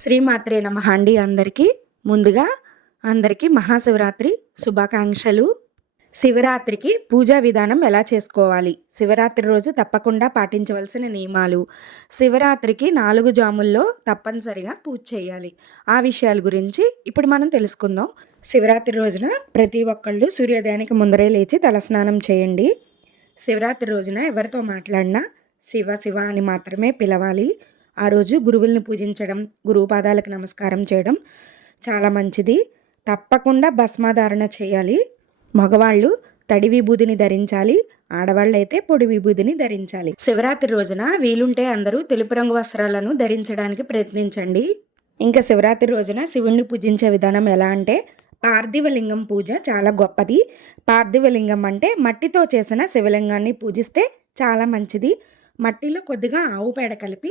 శ్రీమాత్రే నమ అండి అందరికీ. ముందుగా అందరికీ మహాశివరాత్రి శుభాకాంక్షలు. శివరాత్రికి పూజా విధానం ఎలా చేసుకోవాలి? శివరాత్రి రోజు తప్పకుండా పాటించవలసిన నియమాలు. శివరాత్రికి నాలుగు జాముల్లో తప్పనిసరిగా పూజ చేయాలి. ఆ విషయాల గురించి ఇప్పుడు మనం తెలుసుకుందాం. శివరాత్రి రోజున ప్రతి ఒక్కళ్ళు సూర్యోదయానికి ముందరే లేచి తలస్నానం చేయండి. శివరాత్రి రోజున ఎవరితో మాట్లాడినా శివ శివ అని మాత్రమే పిలవాలి. ఆ రోజు గురువుల్ని పూజించడం గురువు పాదాలకు నమస్కారం చేయడం చాలా మంచిది. తప్పకుండా భస్మాధారణ చేయాలి. మగవాళ్ళు తడి విభూదిని ధరించాలి. ఆడవాళ్ళైతే పొడి విభూదిని ధరించాలి. శివరాత్రి రోజున వీలుంటే అందరూ తెలుపు రంగు వస్త్రాలను ధరించడానికి ప్రయత్నించండి. ఇంకా శివరాత్రి రోజున శివుణ్ణి పూజించే విధానం ఎలా అంటే పార్థివలింగం పూజ చాలా గొప్పది. పార్థివలింగం అంటే మట్టితో చేసిన శివలింగాన్ని పూజిస్తే చాలా మంచిది. మట్టిలో కొద్దిగా ఆవు పేడ కలిపి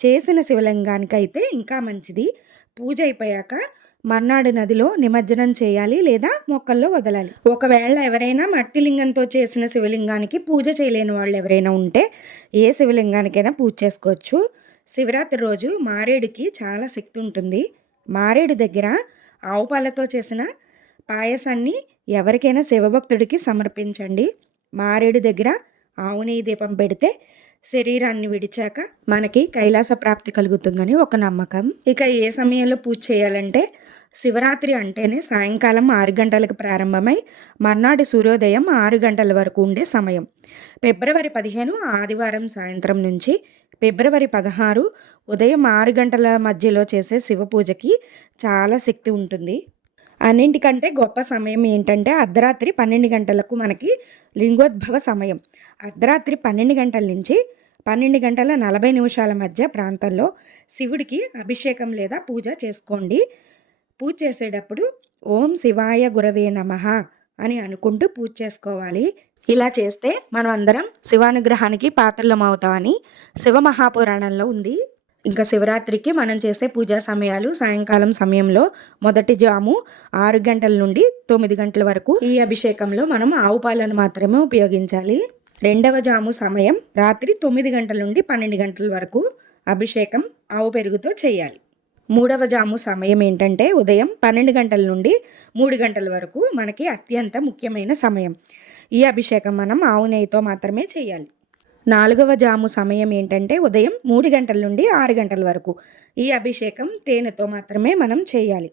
చేసిన శివలింగానికైతే ఇంకా మంచిది. పూజ అయిపోయాక మర్నాడు నదిలో నిమజ్జనం చేయాలి లేదా మొక్కల్లో వదలాలి. ఒకవేళ ఎవరైనా మట్టి లింగంతో చేసిన శివలింగానికి పూజ చేయలేని వాళ్ళు ఎవరైనా ఉంటే ఏ శివలింగానికైనా పూజ చేసుకోవచ్చు. శివరాత్రి రోజు మారేడుకి చాలా శక్తి ఉంటుంది. మారేడు దగ్గర ఆవు పాలతో చేసిన పాయసాన్ని ఎవరికైనా శివభక్తుడికి సమర్పించండి. మారేడు దగ్గర ఆవు నెయ్యి దీపం పెడితే శరీరాన్ని విడిచాక మనకి కైలాస ప్రాప్తి కలుగుతుందని ఒక నమ్మకం. ఇక ఏ సమయంలో పూజ చేయాలంటే శివరాత్రి అంటేనే సాయంకాలం ఆరు గంటలకు ప్రారంభమై మర్నాటి సూర్యోదయం ఆరు గంటల వరకు ఉండే సమయం. ఫిబ్రవరి పదిహేను ఆదివారం సాయంత్రం నుంచి ఫిబ్రవరి పదహారు ఉదయం ఆరు గంటల మధ్యలో చేసే శివ పూజకి చాలా శక్తి ఉంటుంది. అన్నింటికంటే గొప్ప సమయం ఏంటంటే అర్ధరాత్రి పన్నెండు గంటలకు మనకి లింగోద్భవ సమయం. అర్ధరాత్రి పన్నెండు గంటల నుంచి పన్నెండు గంటల నలభై నిమిషాల మధ్య ప్రాంతంలో శివుడికి అభిషేకం లేదా పూజ చేసుకోండి. పూజ చేసేటప్పుడు ఓం శివాయ గురవే నమ అని అనుకుంటూ పూజ చేసుకోవాలి. ఇలా చేస్తే మనం అందరం శివానుగ్రహానికి పాత్రలం అవుతామని శివ మహాపురాణంలో ఉంది. ఇంకా శివరాత్రికి మనం చేసే పూజా సమయాలు సాయంకాలం సమయంలో మొదటి జాము ఆరు గంటల నుండి తొమ్మిది గంటల వరకు ఈ అభిషేకంలో మనం ఆవు పాలను మాత్రమే ఉపయోగించాలి. రెండవ జాము సమయం రాత్రి తొమ్మిది గంటల నుండి పన్నెండు గంటల వరకు అభిషేకం ఆవు పెరుగుతో చేయాలి. మూడవ జాము సమయం ఏంటంటే ఉదయం పన్నెండు గంటల నుండి మూడు గంటల వరకు మనకి అత్యంత ముఖ్యమైన సమయం. ఈ అభిషేకం మనం ఆవు నెయ్యితో మాత్రమే చేయాలి. నాలుగవ జాము సమయం ఏంటంటే ఉదయం మూడు గంటల నుండి ఆరు గంటల వరకు. ఈ అభిషేకం తేనెతో మాత్రమే మనం చేయాలి.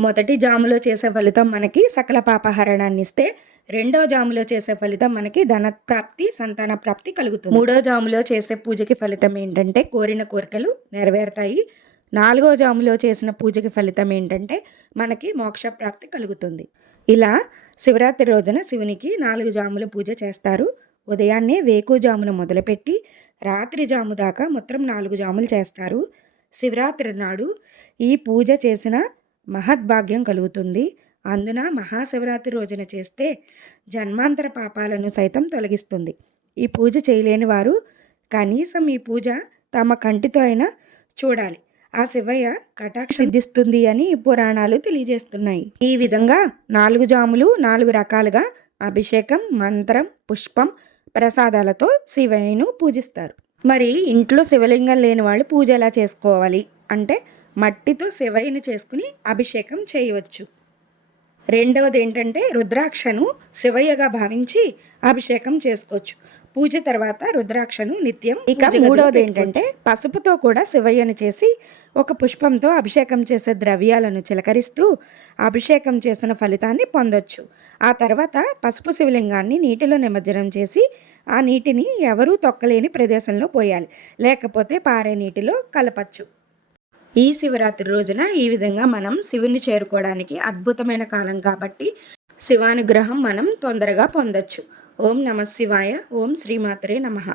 మొదటి జాములో చేసే ఫలితం మనకి సకల పాపహరణాన్ని ఇస్తే రెండో జాములో చేసే ఫలితం మనకి ధన ప్రాప్తి సంతాన ప్రాప్తి కలుగుతుంది. మూడో జాములో చేసే పూజకి ఫలితం ఏంటంటే కోరిన కోరికలు నెరవేరుతాయి. నాలుగో జాములో చేసిన పూజకి ఫలితం ఏంటంటే మనకి మోక్ష ప్రాప్తి కలుగుతుంది. ఇలా శివరాత్రి రోజున శివునికి నాలుగు జాముల పూజ చేస్తారు. ఉదయాన్నే వేకుజామున మొదలుపెట్టి రాత్రి జాము దాకా మొత్తం నాలుగు జాములు చేస్తారు. శివరాత్రి నాడు ఈ పూజ చేసిన మహద్భాగ్యం కలుగుతుంది. అందున మహాశివరాత్రి రోజున చేస్తే జన్మాంతర పాపాలను సైతం తొలగిస్తుంది. ఈ పూజ చేయలేని వారు కనీసం ఈ పూజ తమ కంటితో అయినా చూడాలి. ఆ శివయ్య కటాక్ష సిద్ధిస్తుంది అని పురాణాలు తెలియజేస్తున్నాయి. ఈ విధంగా నాలుగు జాములు నాలుగు రకాలుగా అభిషేకం మంత్రం పుష్పం ప్రసాదాలతో శివయ్యను పూజిస్తారు. మరి ఇంట్లో శివలింగం లేని వాళ్ళు పూజ ఎలా చేసుకోవాలి? అంటే మట్టితో శివయ్యను చేసుకుని అభిషేకం చేయవచ్చు. రెండవది ఏంటంటే రుద్రాక్షను శివయ్యగా భావించి అభిషేకం చేసుకోవచ్చు. పూజ తర్వాత రుద్రాక్షను నిత్యం ఇక మూడవది ఏంటంటే పసుపుతో కూడా శివయ్యను చేసి ఒక పుష్పంతో అభిషేకం చేసే ద్రవ్యాలను చిలకరిస్తూ అభిషేకం చేసిన ఫలితాన్ని పొందొచ్చు. ఆ తర్వాత పసుపు శివలింగాన్ని నీటిలో నిమజ్జనం చేసి ఆ నీటిని ఎవరూ తొక్కలేని ప్రదేశంలో పోయాలి. లేకపోతే పారే నీటిలో కలపచ్చు. ఈ శివరాత్రి రోజున ఈ విధంగా మనం శివుని చేరుకోవడానికి అద్భుతమైన కాలం కాబట్టి శివానుగ్రహం మనం తొందరగా పొందొచ్చు. ఓం నమ శివాయ ఓం శ్రీమాత్రే నమః.